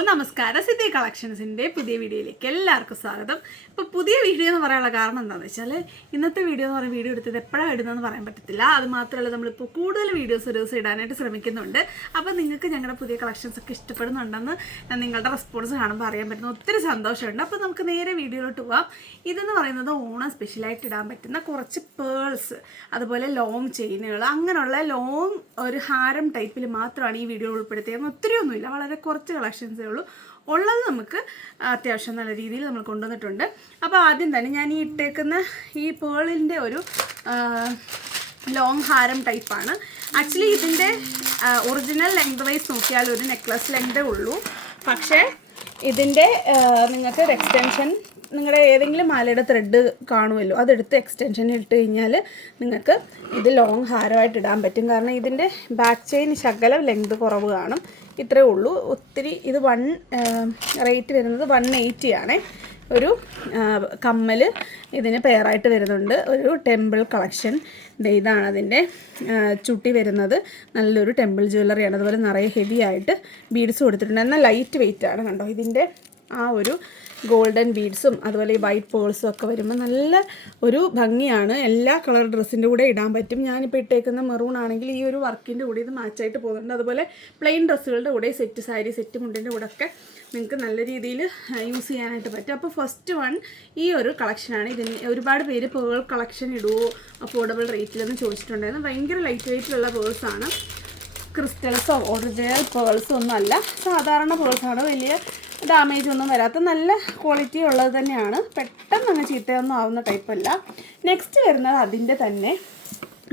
നമസ്കാരം. സിദ്ധി കളക്ഷൻസിന്റെ പുതിയ വീഡിയോയിലേക്ക് എല്ലാവർക്കും സ്വാഗതം. ഇപ്പോൾ പുതിയ വീഡിയോ എന്ന് പറയാനുള്ള കാരണം എന്താണെന്ന് വെച്ചാൽ ഇന്നത്തെ വീഡിയോ എന്ന് പറയുന്ന വീഡിയോ എടുത്തത് എപ്പോഴാണ് ഇടുന്നതെന്ന് പറയാൻ പറ്റത്തില്ല. അത് മാത്രമല്ല നമ്മളിപ്പോൾ കൂടുതൽ വീഡിയോസ് ഒരു ദിവസം ഇടാനായിട്ട് ശ്രമിക്കുന്നുണ്ട്. അപ്പോൾ നിങ്ങൾക്ക് ഞങ്ങളുടെ പുതിയ കളക്ഷൻസ് ഒക്കെ ഇഷ്ടപ്പെടുന്നുണ്ടെന്ന് നിങ്ങളുടെ റെസ്പോൺസ് കാണുമ്പോൾ അറിയാൻ പറ്റുന്ന ഒത്തിരി സന്തോഷമുണ്ട്. അപ്പോൾ നമുക്ക് നേരെ വീഡിയോയിലോട്ട് പോവാം. ഇതെന്ന് പറയുന്നത് ഓണം സ്പെഷ്യലായിട്ട് ഇടാൻ പറ്റുന്ന കുറച്ച് പേൾസ് അതുപോലെ ലോങ് ചെയിനുകൾ അങ്ങനെയുള്ള ലോങ് ഒരു ഹാരം ടൈപ്പിൽ മാത്രമാണ് ഈ വീഡിയോ ഉൾപ്പെടുത്തിയത്. ഒത്തിരി ഒന്നുമില്ല വളരെ കുറച്ച് കളക്ഷൻസേ ഉള്ളൂ. ഉള്ളത് നമുക്ക് അത്യാവശ്യം നല്ല രീതിയിൽ നമ്മൾ കൊണ്ടുവന്നിട്ടുണ്ട്. അപ്പോൾ ആദ്യം തന്നെ ഞാൻ ഈ ഇട്ടേക്കുന്ന ഈ പേളിന്റെ ഒരു ലോങ് ഹാരം ടൈപ്പാണ് ആക്ച്വലി ഇതിന്റെ ഒറിജിനൽ ലെങ്ത് വൈസ് നോക്കിയാൽ ഒരു നെക്ലസ് ലെങ്തേ ഉള്ളൂ. പക്ഷേ ഇതിന്റെ നിങ്ങൾക്ക് ഒരു എക്സ്റ്റൻഷൻ നിങ്ങളുടെ ഏതെങ്കിലും മാലയുടെ ത്രെഡ് കാണുമല്ലോ അതെടുത്ത് എക്സ്റ്റൻഷൻ ഇട്ട് കഴിഞ്ഞാൽ നിങ്ങൾക്ക് ഇത് ലോങ് ഹാരമായിട്ട് ഇടാൻ പറ്റും. കാരണം ഇതിന്റെ ബാക്ക് ചെയിൻ ശകലം ലെങ്ത് കുറവ് കാണും. ഇത്രയേ ഉള്ളൂ. ഒത്തിരി ഇത് വൺ റേറ്റ് വരുന്നത് വൺ എയ്റ്റി ആണേ. ഒരു കമ്മൽ ഇതിന് പെയറായിട്ട് വരുന്നുണ്ട്. ഒരു ടെമ്പിൾ കളക്ഷൻ ഇതാണ് അതിന്റെ ചുട്ടി വരുന്നത്. നല്ലൊരു ടെമ്പിൾ ജ്വല്ലറിയാണ് അതുപോലെ നിറയെ ഹെവി ആയിട്ട് ബീഡ്സ് കൊടുത്തിട്ടുണ്ട്. എന്നാൽ ലൈറ്റ് വെയിറ്റ് ആണ് കണ്ടോ? ഇതിന്റെ ആ ഒരു ഗോൾഡൻ ബീഡ്സും അതുപോലെ ഈ വൈറ്റ് പേൾസും ഒക്കെ വരുമ്പോൾ നല്ല ഒരു ഭംഗിയാണ്. എല്ലാ കളർ ഡ്രസ്സിന്റെ കൂടെ ഇടാൻ പറ്റും. ഞാനിപ്പോൾ ഇട്ടേക്കുന്ന മെറൂൺ ആണെങ്കിൽ ഈ ഒരു വർക്കിന്റെ കൂടെ ഇത് മാച്ചായിട്ട് പോകുന്നുണ്ട്. അതുപോലെ പ്ലെയിൻ ഡ്രസ്സുകളുടെ കൂടെ സെറ്റ് സാരി സെറ്റ് മുണ്ടിന്റെ കൂടെ ഒക്കെ നിങ്ങൾക്ക് നല്ല രീതിയിൽ യൂസ് ചെയ്യാനായിട്ട് പറ്റും. അപ്പോൾ ഫസ്റ്റ് വൺ ഈ ഒരു കളക്ഷനാണ് ഇതിന് ഒരുപാട് പേര് പേൾ കളക്ഷൻ ഇടുമോ അഫോർഡബിൾ റേറ്റിലെന്ന് ചോദിച്ചിട്ടുണ്ടായിരുന്നു. ഭയങ്കര ലൈറ്റ് വെയിറ്റിലുള്ള പേഴ്സാണ് ക്രിസ്റ്റൽസോ ഒറിജിനൽ പേൾസോ ഒന്നും അല്ല. സാധാരണ പേൾസാണ് വലിയ ഡാമേജ് ഒന്നും വരാത്ത നല്ല ക്വാളിറ്റി ഉള്ളത് തന്നെയാണ്. പെട്ടെന്ന് അങ്ങ് ചീത്തയൊന്നും ആവുന്ന ടൈപ്പല്ല നെക്സ്റ്റ് വരുന്നത് അതിന്റെ തന്നെ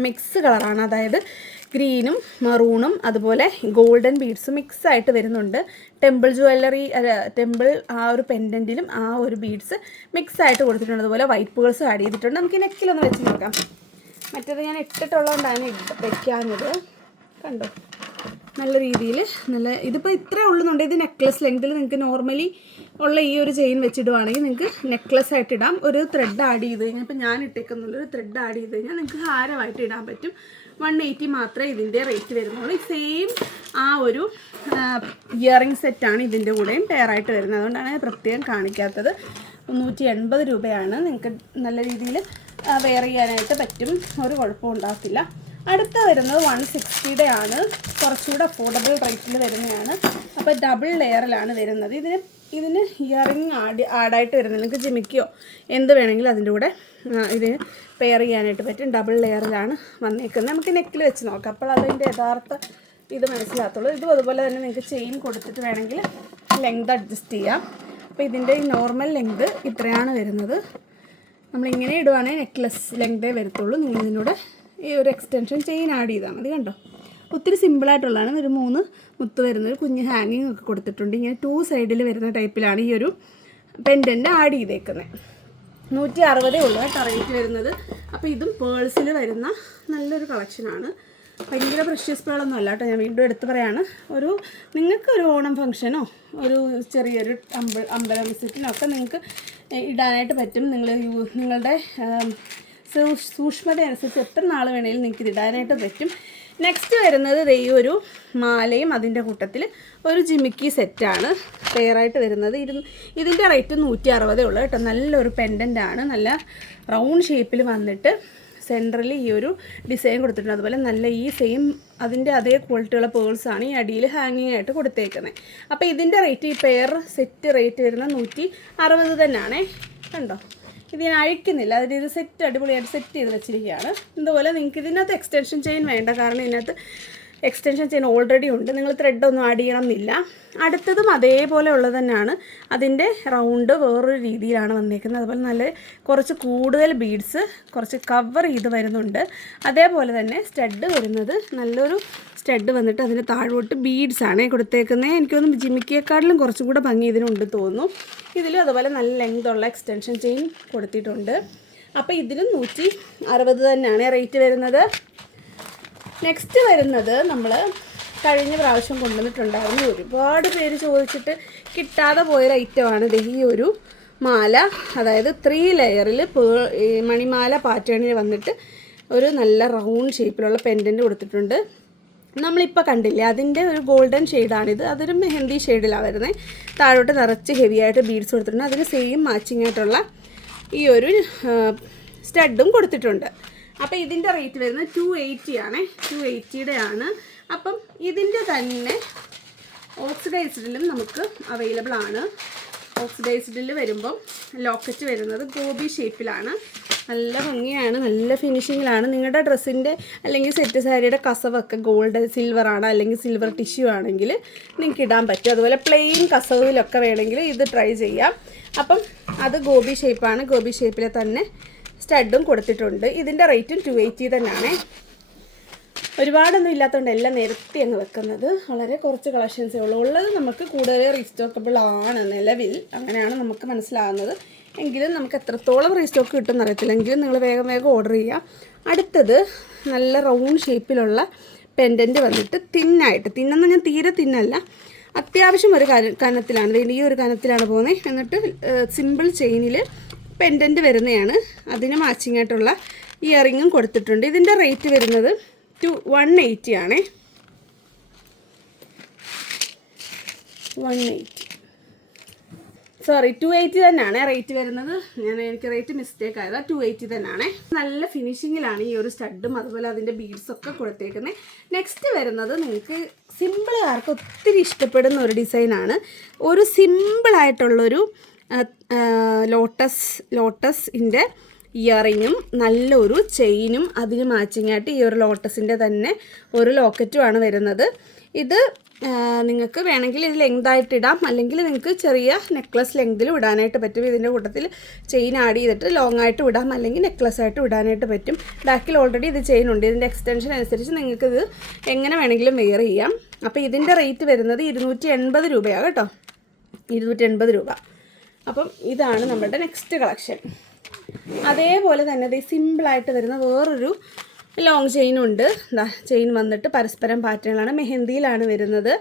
മിക്സ് കളറാണ് അതായത് ഗ്രീനും മറൂണും അതുപോലെ ഗോൾഡൻ ബീഡ്സും മിക്സ് ആയിട്ട് വരുന്നുണ്ട്. ടെമ്പിൾ ജുവല്ലറി ടെമ്പിൾ ആ ഒരു പെൻഡന്റിലും ആ ഒരു ബീഡ്സ് മിക്സ് ആയിട്ട് കൊടുത്തിട്ടുണ്ട്. അതുപോലെ വൈറ്റ് പേഴ്സും ആഡ് ചെയ്തിട്ടുണ്ട്. നമുക്ക് നെക്കിലൊന്ന് വെച്ച് നോക്കാം. മറ്റേത് ഞാൻ ഇട്ടിട്ടുള്ളതുകൊണ്ടാണ് വെക്കാഞ്ഞത്. കണ്ടോ? നല്ല രീതിയിൽ നല്ല ഇതിപ്പോൾ ഇത്രേ ഉള്ളുന്നുണ്ട്. ഇത് നെക്ലസ് ലെങ്തിൽ നിങ്ങൾക്ക് നോർമലി ഉള്ള ഈ ഒരു ചെയിൻ വെച്ചിടുവാണെങ്കിൽ നിങ്ങൾക്ക് നെക്ലസ് ആയിട്ട് ഇടാം. ഒരു ത്രെഡ് ആഡ് ചെയ്ത് കഴിഞ്ഞാൽ ഇപ്പോൾ ഞാൻ ഇട്ടേക്കുന്നുള്ള ഒരു ത്രെഡ് ആഡ് ചെയ്ത് കഴിഞ്ഞാൽ നിങ്ങൾക്ക് ഹാരമായിട്ട് ഇടാൻ പറ്റും. വൺ എയ്റ്റി മാത്രമേ ഇതിന്റെ റേറ്റ് വരുന്നുള്ളൂ. സെയിം ആ ഒരു ഇയറിംഗ് സെറ്റാണ് ഇതിന്റെ കൂടെയും പെയറായിട്ട് വരുന്നത്. അതുകൊണ്ടാണ് ഞാൻ പ്രത്യേകം കാണിക്കാത്തത്. മുന്നൂറ്റി എൺപത് രൂപയാണ് നിങ്ങൾക്ക് നല്ല രീതിയിൽ വെയർ ചെയ്യാനായിട്ട് പറ്റും. ഒരു കുഴപ്പവും അടുത്ത വരുന്നത് വൺ സിക്സ്റ്റിയുടെ ആണ് കുറച്ചുകൂടെ അഫോർഡബിൾ റേറ്റിൽ വരുന്നതാണ്. അപ്പോൾ ഡബിൾ ലെയറിലാണ് വരുന്നത്. ഇതിന് ഇതിന് ഇയറിങ് ആഡ് ആഡായിട്ട് വരുന്നത്. നിങ്ങൾക്ക് ജിമിക്കോ എന്ത് വേണമെങ്കിലും അതിന്റെ കൂടെ ഇതിന് പെയർ ചെയ്യാനായിട്ട് പറ്റും. ഡബിൾ ലെയറിലാണ് വന്നേക്കുന്നത്. നമുക്ക് നെക്കിൽ വെച്ച് നോക്കാം. അപ്പോൾ അതിന്റെ യഥാർത്ഥ ഇത് മനസ്സിലാകത്തുള്ളൂ. ഇതും അതുപോലെ തന്നെ നിങ്ങൾക്ക് ചെയിൻ കൊടുത്തിട്ട് വേണമെങ്കിൽ ലെങ്ത് അഡ്ജസ്റ്റ് ചെയ്യാം. അപ്പോൾ ഇതിന്റെ ഈ നോർമൽ ലെങ്ത് ഇത്രയാണ് വരുന്നത്. നമ്മളിങ്ങനെ ഇടുവാണെങ്കിൽ നെക്ലസ് ലെങ്തേ വരത്തുള്ളൂ. നിങ്ങൾ ഇതിനൂടെ ഈ ഒരു എക്സ്റ്റൻഷൻ ചെയിൻ ആഡ് ചെയ്താൽ മതി കണ്ടോ? ഒത്തിരി സിമ്പിളായിട്ടുള്ളതാണ് ഒരു മൂന്ന് മുത്ത് വരുന്ന ഒരു കുഞ്ഞ് ഹാങ്ങിങ് ഒക്കെ കൊടുത്തിട്ടുണ്ട്. ഇങ്ങനെ ടു സൈഡിൽ വരുന്ന ടൈപ്പിലാണ് ഈ ഒരു പെൻഡന്റ് ആഡ് ചെയ്തേക്കുന്നത് നൂറ്റി അറുപതേ ഉള്ളൂ കേട്ടോ വരുന്നത്. അപ്പോൾ ഇതും പേഴ്സിൽ വരുന്ന നല്ലൊരു കളക്ഷനാണ് ഭയങ്കര പ്രഷ്യസ് പേളൊന്നും അല്ല കേട്ടോ. ഞാൻ വീണ്ടും എടുത്ത് പറയാണ്. ഒരു നിങ്ങൾക്ക് ഒരു ഓണം ഫംഗ്ഷനോ ഒരു ചെറിയൊരു അമ്പ അമ്പലം വിസിറ്റിനോ ഒക്കെ നിങ്ങൾക്ക് ഇടാനായിട്ട് പറ്റും. നിങ്ങൾ നിങ്ങളുടെ സൂക്ഷ്മത അനുസരിച്ച് എത്ര നാൾ വേണമെങ്കിലും നിങ്ങൾക്ക് ഇതിടാനായിട്ട് പറ്റും. നെക്സ്റ്റ് വരുന്നത് ഈ ഒരു മാലയും അതിന്റെ കൂട്ടത്തിൽ ഒരു ജിമിക്കി സെറ്റാണ് പെയറായിട്ട് വരുന്നത്. ഇരു ഇതിന്റെ റേറ്റ് നൂറ്റി അറുപതേ ഉള്ളൂ കേട്ടോ. നല്ലൊരു പെൻഡന്റ് ആണ്. നല്ല റൗണ്ട് ഷേപ്പിൽ വന്നിട്ട് സെന്ററിൽ ഈ ഒരു ഡിസൈൻ കൊടുത്തിട്ടുണ്ട്. അതുപോലെ നല്ല ഈ സെയിം അതിന്റെ അതേ ക്വാളിറ്റിയുള്ള പേഴ്സാണ് ഈ അടിയിൽ ഹാങ്ങിങ് ആയിട്ട് കൊടുത്തേക്കുന്നത് അപ്പോൾ ഇതിന്റെ റേറ്റ് ഈ പെയർ സെറ്റ് റേറ്റ് വരുന്നത് നൂറ്റി അറുപത് തന്നെയാണേ കണ്ടോ? ഇത് ഞാൻ അഴിക്കുന്നില്ല. അതിന് ഇത് സെറ്റ് അടിപൊളിയായിട്ട് സെറ്റ് ചെയ്ത് വെച്ചിരിക്കുകയാണ്. ഇതുപോലെ നിങ്ങൾക്ക് ഇതിനകത്ത് എക്സ്റ്റൻഷൻ ചെയിൻ വേണ്ട. കാരണം ഇതിനകത്ത് എക്സ്റ്റൻഷൻ ചെയിൻ ഓൾറെഡി ഉണ്ട്. നിങ്ങൾ ത്രെഡ് ഒന്നും ആഡ് ചെയ്യണം എന്നില്ല അടുത്തതും അതേപോലെ ഉള്ളത് തന്നെയാണ്. അതിന്റെ റൗണ്ട് വേറൊരു രീതിയിലാണ് വന്നേക്കുന്നത്. അതുപോലെ നല്ല കുറച്ച് കൂടുതൽ ബീഡ്സ് കുറച്ച് കവർ ചെയ്ത് വരുന്നുണ്ട്. അതേപോലെ തന്നെ സ്റ്റഡ് വരുന്നത് നല്ലൊരു സ്റ്റഡ് വന്നിട്ട് അതിന് താഴോട്ട് ബീഡ്സ് ആണ് കൊടുത്തേക്കുന്നത് എനിക്കൊന്നും ജിമിക്കിയെക്കാട്ടിലും കുറച്ചും കൂടെ ഭംഗി ഇതിനുണ്ട് തോന്നുന്നു. ഇതിലും അതുപോലെ നല്ല ലെങ്ത് ഉള്ള എക്സ്റ്റൻഷൻ ചെയിൻ കൊടുത്തിട്ടുണ്ട്. അപ്പോൾ ഇതിലും നൂറ്റി അറുപത് തന്നെയാണ് റേറ്റ് വരുന്നത്. നെക്സ്റ്റ് വരുന്നത് നമ്മൾ കഴിഞ്ഞ പ്രാവശ്യം കൊണ്ടുവന്നിട്ടുണ്ടായിരുന്നു ഒരുപാട് പേര് ചോദിച്ചിട്ട് കിട്ടാതെ പോയൊരു ഐറ്റമാണ് ഈ ഒരു മാല. അതായത് ത്രീ ലെയറിൽ മണിമാല പാറ്റേണിൽ വന്നിട്ട് ഒരു നല്ല റൗണ്ട് ഷേപ്പിലുള്ള പെൻഡന്റ് കൊടുത്തിട്ടുണ്ട്. നമ്മളിപ്പോൾ കണ്ടില്ലേ അതിന്റെ ഒരു ഗോൾഡൻ ഷെയ്ഡാണിത് അതൊരു മെഹന്തി ഷെയ്ഡിലാണ് വരുന്നത് താഴോട്ട് നിറച്ച് ഹെവി ആയിട്ട് ബീഡ്സ് കൊടുത്തിട്ടുണ്ട്. അതിന് സെയിം മാച്ചിങ് ആയിട്ടുള്ള ഈ ഒരു സ്റ്റഡും കൊടുത്തിട്ടുണ്ട്. അപ്പോൾ ഇതിന്റെ റേറ്റ് വരുന്നത് ടു എയ്റ്റി ആണ്. ടു എയ്റ്റിയുടെ ആണ്. അപ്പം ഇതിന്റെ തന്നെ ഓക്സിഡൈസ്ഡിലും നമുക്ക് അവൈലബിൾ ആണ്. ഓക്സിഡൈസ്ഡിൽ വരുമ്പം ലോക്കറ്റ് വരുന്നത് ഗോബി ഷേപ്പിലാണ് നല്ല ഭംഗിയാണ് നല്ല ഫിനിഷിങ്ങിലാണ് നിങ്ങളുടെ ഡ്രസ്സിന്റെ അല്ലെങ്കിൽ സെറ്റ് സാരിയുടെ കസവൊക്കെ ഗോൾഡ് സിൽവർ ആണ് അല്ലെങ്കിൽ സിൽവർ ടിഷ്യൂ ആണെങ്കിൽ നിങ്ങൾക്ക് ഇടാൻ പറ്റും. അതുപോലെ പ്ലെയിൻ കസവിലൊക്കെ വേണമെങ്കിൽ ഇത് ട്രൈ ചെയ്യാം. അപ്പം അത് ഗോബി ഷേപ്പാണ് ഗോബി ഷേപ്പിലെ തന്നെ സ്റ്റഡും കൊടുത്തിട്ടുണ്ട്. ഇതിന്റെ റേറ്റും ടു എയ്റ്റി തന്നെയാണ്. ഒരുപാടൊന്നും ഇല്ലാത്തതുകൊണ്ട് എല്ലാം നിരത്തി അങ്ങ് വെക്കുന്നത്. വളരെ കുറച്ച് കളക്ഷൻസേ ഉള്ളൂ. ഉള്ളത് നമുക്ക് കൂടുതൽ റീസ്റ്റോക്കബിൾ ആണ് നിലവിൽ. അങ്ങനെയാണ് നമുക്ക് മനസ്സിലാകുന്നത് എങ്കിലും നമുക്ക് എത്രത്തോളം റീസ്റ്റോക്ക് കിട്ടുമെന്ന് അറിയത്തില്ല. എങ്കിലും നിങ്ങൾ വേഗം വേഗം ഓർഡർ ചെയ്യുക. അടുത്തത് നല്ല റൗണ്ട് ഷേപ്പിലുള്ള പെൻഡന്റ് വന്നിട്ട് തിന്നായിട്ട് തിന്നെന്ന് ഞാൻ തീരെ തിന്നല്ല അത്യാവശ്യം ഒരു കന കനത്തിലാണ്. ഈ ഒരു കനത്തിലാണ് പോകുന്നത്. എന്നിട്ട് സിമ്പിൾ ചെയിനിൽ പെൻഡന്റ് വരുന്നതാണ് അതിന് മാച്ചിങ് ആയിട്ടുള്ള ഇയറിങ്ങും കൊടുത്തിട്ടുണ്ട്. ഇതിന്റെ റേറ്റ് വരുന്നത് ടു വൺ എയ്റ്റി ആണേ. One eighty sorry two eighty തന്നെയാണ് റേറ്റ് വരുന്നത്. ഞാൻ എനിക്ക് റേറ്റ് മിസ്റ്റേക്ക് ആയതാണ് ടു എയ്റ്റി തന്നെയാണ്. നല്ല ഫിനിഷിങ്ങിലാണ് ഈ ഒരു സ്റ്റഡും അതുപോലെ അതിന്റെ ബീഡ്സൊക്കെ കൊടുത്തേക്കുന്നത് നെക്സ്റ്റ് വരുന്നത് നിങ്ങൾക്ക് സിമ്പിളുകാർക്ക് ഒത്തിരി ഇഷ്ടപ്പെടുന്ന ഒരു ഡിസൈനാണ് ഒരു സിമ്പിളായിട്ടുള്ളൊരു ലോട്ടസ് ലോട്ടസിന്റെ ഇയറിങ്ങും നല്ലൊരു ചെയിനും അതിന് മാച്ചിങ് ആയിട്ട് ഈ ഒരു ലോട്ടസിന്റെ തന്നെ ഒരു ലോക്കറ്റുമാണ് വരുന്നത്. ഇത് നിങ്ങൾക്ക് വേണമെങ്കിൽ ഇത് ലെങ്തായിട്ട് ഇടാം. അല്ലെങ്കിൽ നിങ്ങൾക്ക് ചെറിയ നെക്ലസ് ലെങ്തിൽ ഇടാനായിട്ട് പറ്റും. ഇതിന്റെ കൂട്ടത്തിൽ ചെയിൻ ആഡ് ചെയ്തിട്ട് ലോങ് ആയിട്ട് ഇടാം. അല്ലെങ്കിൽ നെക്ലസ് ആയിട്ട് ഇടാനായിട്ട് പറ്റും. ബാക്കിൽ ഓൾറെഡി ഇത് ചെയിൻ ഉണ്ട്. ഇതിന്റെ എക്സ്റ്റൻഷൻ അനുസരിച്ച് നിങ്ങൾക്ക് ഇത് എങ്ങനെ വേണമെങ്കിലും വെയർ ചെയ്യാം. അപ്പോൾ ഇതിന്റെ റേറ്റ് വരുന്നത് ഇരുന്നൂറ്റി എൺപത് രൂപയാണ് കേട്ടോ. ഇരുന്നൂറ്റി എൺപത് രൂപ. അപ്പം ഇതാണ് നമ്മുടെ നെക്സ്റ്റ് കളക്ഷൻ അതേപോലെ തന്നെ ഇത് സിമ്പിളായിട്ട് വരുന്ന വേറൊരു ലോങ് ചെയിനുണ്ട് എന്താ ചെയിൻ വന്നിട്ട് പരസ്പരം പാറ്റേണാണ്. മെഹന്തിയിലാണ് വരുന്നത്.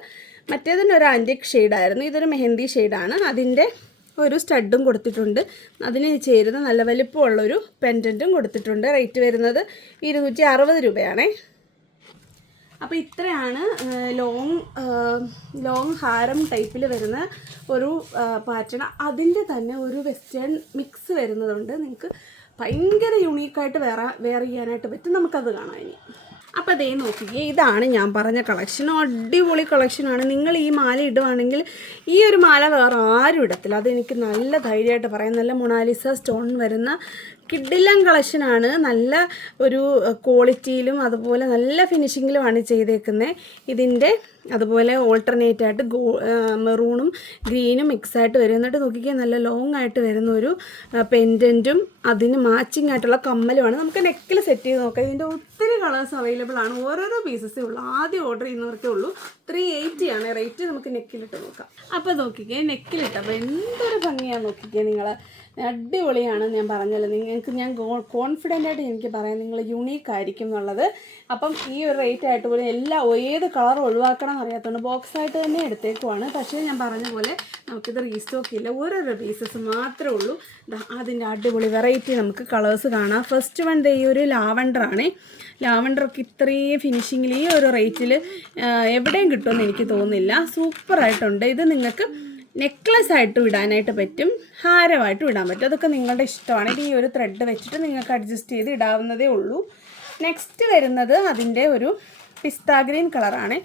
മറ്റേതിന് ഒരു ആന്റിക് ഷെയ്ഡായിരുന്നു ഇതൊരു മെഹന്തി ഷെയ്ഡാണ് അതിന്റെ ഒരു സ്റ്റഡും കൊടുത്തിട്ടുണ്ട്. അതിന് ചേരുന്ന നല്ല വലിപ്പമുള്ളൊരു പെൻഡന്റും കൊടുത്തിട്ടുണ്ട്. റേറ്റ് വരുന്നത് ഇരുന്നൂറ്റി അറുപത് രൂപയാണേ. അപ്പോൾ ഇത്രയാണ് ലോങ് ലോങ് ഹാരം ടൈപ്പിൽ വരുന്ന ഒരു പാറ്റേൺ അതിന്റെ തന്നെ ഒരു വെസ്റ്റേൺ മിക്സ് വരുന്നതുണ്ട്. നിങ്ങൾക്ക് ഭയങ്കര യുണീക്കായിട്ട് വേറെ വെയർ ചെയ്യാനായിട്ട് പറ്റും. നമുക്കത് കാണാം ഇനി. അപ്പോൾ അതേ നോക്കിയേ ഇതാണ് ഞാൻ പറഞ്ഞ കളക്ഷൻ അടിപൊളി കളക്ഷനാണ് നിങ്ങൾ ഈ മാല ഇടുവാണെങ്കിൽ ഈ ഒരു മാല വേറെ ആരും ഇടത്തില്ല. അതെനിക്ക് നല്ല ധൈര്യമായിട്ട് പറയാം. നല്ല മൊണാലിസ സ്റ്റോൺ വരുന്ന കിഡിലൻ കളക്ഷനാണ് നല്ല ഒരു ക്വാളിറ്റിയിലും അതുപോലെ നല്ല ഫിനിഷിങ്ങിലുമാണ് ചെയ്തേക്കുന്നത് ഇതിന്റെ അതുപോലെ ഓൾട്ടർനേറ്റ് ആയിട്ട് ഗോ മെറൂണും ഗ്രീനും മിക്സ് ആയിട്ട് വരും. എന്നിട്ട് നോക്കിക്കാൻ നല്ല ലോങ് ആയിട്ട് വരുന്ന ഒരു പെൻഡന്റും അതിന് മാച്ചിങ് ആയിട്ടുള്ള കമ്മലുമാണ്. നമുക്ക് നെക്കിൽ സെറ്റ് ചെയ്ത് നോക്കാം. ഇതിന്റെ ഒത്തിരി കളേഴ്സ് അവൈലബിൾ ആണ്. ഓരോരോ പീസസേ ഉള്ളൂ. ആദ്യം ഓർഡർ ചെയ്യുന്നവർക്കേ ഉള്ളൂ. ത്രീ എയ്റ്റി ആണ്. റേറ്റ് നമുക്ക് നെക്കിലിട്ട് നോക്കാം. അപ്പോൾ നോക്കിക്കേ നെക്കിലിട്ട് അപ്പോൾ എന്തൊരു ഭംഗിയാണ് നോക്കിക്കേ നിങ്ങൾ അടിപൊളിയാണ് ഞാൻ പറഞ്ഞല്ലോ. നിങ്ങൾക്ക് ഞാൻ കോൺഫിഡന്റ് ആയിട്ട് എനിക്ക് പറയാം. നിങ്ങൾ യുണീക്ക് ആയിരിക്കും എന്നുള്ളത്. അപ്പം ഈ ഒരു റേറ്റ് ആയിട്ട് പോലും എല്ലാ ഏത് കളർ ഒഴിവാക്കണം അറിയാത്തതുകൊണ്ട് ബോക്സ് ആയിട്ട് തന്നെ എടുത്തേക്കുവാണ്. പക്ഷേ ഞാൻ പറഞ്ഞ പോലെ നമുക്കിത് റീസ്റ്റോക്ക് ഇല്ല. ഓരോരോ പീസസ് മാത്രമേ ഉള്ളൂ. അതിന്റെ അടിപൊളി വെറൈറ്റി നമുക്ക് കളേഴ്സ് കാണാം. ഫസ്റ്റ് വൺ ദേ ഈ ഒരു ലാവണ്ടർ ആണ്. ലാവണ്ടറൊക്കെ ഇത്രയും ഫിനിഷിങ്ങിൽ ഈ ഒരു റേറ്റിൽ എവിടെയും കിട്ടുമെന്ന് എനിക്ക് തോന്നുന്നില്ല. സൂപ്പറായിട്ടുണ്ട് ഇത് നിങ്ങൾക്ക് നെക്ലസ് ആയിട്ട് ഇടാനായിട്ട് പറ്റും. ഹാരമായിട്ട് ഇടാൻ പറ്റും. അതൊക്കെ നിങ്ങളുടെ ഇഷ്ടമാണ്. ഈ ഒരു ത്രെഡ് വെച്ചിട്ട് നിങ്ങൾക്ക് അഡ്ജസ്റ്റ് ചെയ്ത് ഇടാവുന്നതേ ഉള്ളൂ. നെക്സ്റ്റ് വരുന്നത് അതിന്റെ ഒരു പിസ്ത ഗ്രീൻ കളറാണ്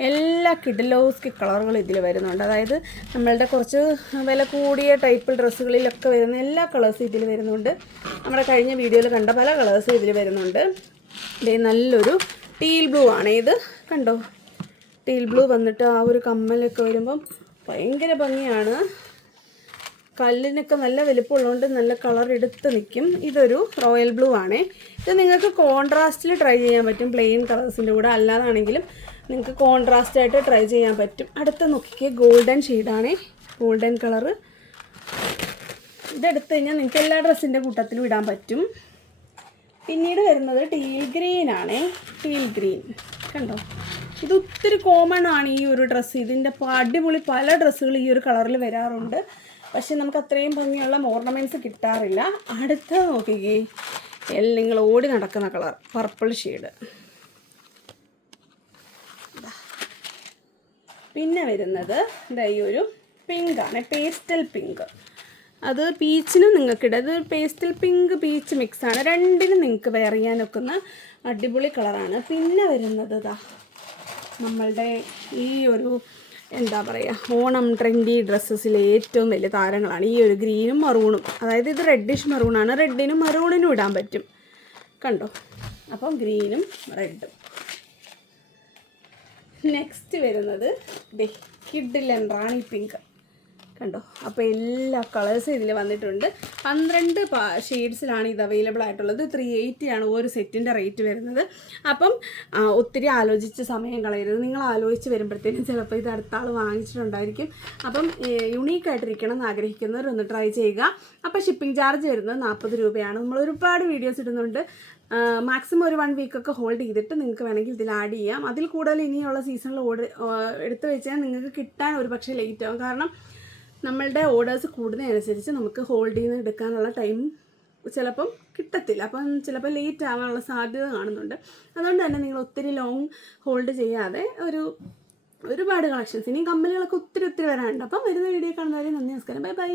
എല്ലാ കിഡിലോസ്കി കളറുകളും ഇതിൽ വരുന്നുണ്ട്. അതായത് നമ്മളുടെ കുറച്ച് വില കൂടിയ ടൈപ്പ് ഡ്രസ്സുകളിലൊക്കെ വരുന്ന എല്ലാ കളേഴ്സും ഇതിൽ വരുന്നുണ്ട്. നമ്മുടെ കഴിഞ്ഞ വീഡിയോയിൽ കണ്ട പല കളേഴ്സും ഇതിൽ വരുന്നുണ്ട്. ഇതേ നല്ലൊരു ടീൽ ബ്ലൂ ആണ്. ഇത് കണ്ടോ? ടീൽ ബ്ലൂ വന്നിട്ട് ആ ഒരു കമ്മലൊക്കെ വരുമ്പം ഭയങ്കര ഭംഗിയാണ്. കല്ലിനൊക്കെ നല്ല വലിപ്പമുള്ളതുകൊണ്ട് നല്ല കളർ എടുത്ത് നിൽക്കും. ഇതൊരു റോയൽ ബ്ലൂ ആണ്. ഇത് നിങ്ങൾക്ക് കോൺട്രാസ്റ്റിൽ ട്രൈ ചെയ്യാൻ പറ്റും. പ്ലെയിൻ കളേഴ്സിന്റെ കൂടെ അല്ലാതാണെങ്കിലും നിങ്ങൾക്ക് കോൺട്രാസ്റ്റ് ആയിട്ട് ട്രൈ ചെയ്യാൻ പറ്റും. അടുത്ത നോക്കിക്കേ ഗോൾഡൻ ഷെയ്ഡാണ്. Golden colour. ഇതെടുത്ത് കഴിഞ്ഞാൽ നിങ്ങൾക്ക് എല്ലാ ഡ്രസ്സിന്റെ കൂട്ടത്തിലും ഇടാൻ പറ്റും. പിന്നീട് വരുന്നത് ടീൽ ഗ്രീൻ ആണ്. Teal green. കണ്ടോ? ഇത് ഒത്തിരി കോമൺ ആണ് ഈ ഒരു ഡ്രസ്സ് ഇതിന്റെ അടിപൊളി പല ഡ്രസ്സുകൾ ഈ ഒരു കളറിൽ വരാറുണ്ട്. പക്ഷെ നമുക്ക് അത്രയും ഭംഗിയുള്ള ഓർണമെന്റ്സ് കിട്ടാറില്ല. അടുത്ത നോക്കിക്കേ. എല്ലാം നിങ്ങൾ ഓടി നടക്കുന്ന കളർ പർപ്പിൾ ഷെയ്ഡ് പിന്നെ വരുന്നത് ഇതാ ഈ ഒരു പിങ്കാണ് പേസ്റ്റൽ പിങ്ക് അത് പീച്ചിനും നിങ്ങൾക്കിടാം ഇത് പേസ്റ്റൽ പിങ്ക് പീച്ച് മിക്സാണ് രണ്ടിനും നിങ്ങൾക്ക് വെയർ ചെയ്യാൻ ഒക്കുന്ന അടിപൊളി കളറാണ് പിന്നെ വരുന്നത് ഇതാ നമ്മളുടെ ഈ ഒരു എന്താ പറയുക ഓണം ട്രെൻഡി ഡ്രസ്സസിലെ ഏറ്റവും വലിയ താരങ്ങളാണ് ഈ ഒരു ഗ്രീനും മറൂണും അതായത് ഇത് റെഡിഷ് മറൂണാണ് റെഡിനും മറൂണിനും ഇടാൻ പറ്റും. കണ്ടോ? അപ്പം ഗ്രീനും റെഡും നെക്സ്റ്റ് വരുന്നത് കിഡിലൻ റാണി പിങ്ക് കണ്ടോ? അപ്പോൾ എല്ലാ കളേഴ്സും ഇതിൽ വന്നിട്ടുണ്ട്. പന്ത്രണ്ട് ഷെയ്ഡ്സിലാണ് ഇത് അവൈലബിൾ ആയിട്ടുള്ളത്. ത്രീ എയ്റ്റിയാണ് ഒരു സെറ്റിന്റെ റേറ്റ് വരുന്നത്. അപ്പം ഒത്തിരി ആലോചിച്ച് സമയം കളയരുത്. നിങ്ങൾ ആലോചിച്ച് വരുമ്പോഴത്തേനും ചിലപ്പോൾ ഇത് അടുത്ത ആൾ വാങ്ങിച്ചിട്ടുണ്ടായിരിക്കും. അപ്പം യുണീക്ക് ആയിട്ടിരിക്കണം എന്ന് ആഗ്രഹിക്കുന്നവർ ഒന്ന് ട്രൈ ചെയ്യുക. അപ്പോൾ ഷിപ്പിംഗ് ചാർജ് വരുന്നത് നാൽപ്പത് രൂപയാണ്. നമ്മൾ ഒരുപാട് വീഡിയോസ് ഇടുന്നുണ്ട്. മാക്സിമം ഒരു വൺ വീക്കൊക്കെ ഹോൾഡ് ചെയ്തിട്ട് നിങ്ങൾക്ക് വേണമെങ്കിൽ ഇതിൽ ആഡ് ചെയ്യാം. അതിൽ കൂടുതൽ ഇനിയുള്ള സീസണിൽ ഓർഡർ എടുത്തു വെച്ചാൽ നിങ്ങൾക്ക് കിട്ടാൻ ഒരു പക്ഷേ ലേറ്റ് ആവും. കാരണം നമ്മളുടെ ഓർഡേഴ്സ് കൂടുന്നതനുസരിച്ച് നമുക്ക് ഹോൾഡ് ചെയ്ത് എടുക്കാനുള്ള ടൈം ചിലപ്പം കിട്ടത്തില്ല. അപ്പം ചിലപ്പോൾ ലേറ്റ് ആവാനുള്ള സാധ്യത കാണുന്നുണ്ട്. അതുകൊണ്ട് തന്നെ നിങ്ങൾ ഒത്തിരി ലോങ് ഹോൾഡ് ചെയ്യാതെ ഒരു ഒരുപാട് കളക്ഷൻസ് ഇനിയും കമ്പനികളൊക്കെ ഒത്തിരി ഒത്തിരി വരാനുണ്ട്. അപ്പം വരുന്ന വീഡിയോ കാണുന്നവരെ നന്ദി നമസ്കാരം. Bye bye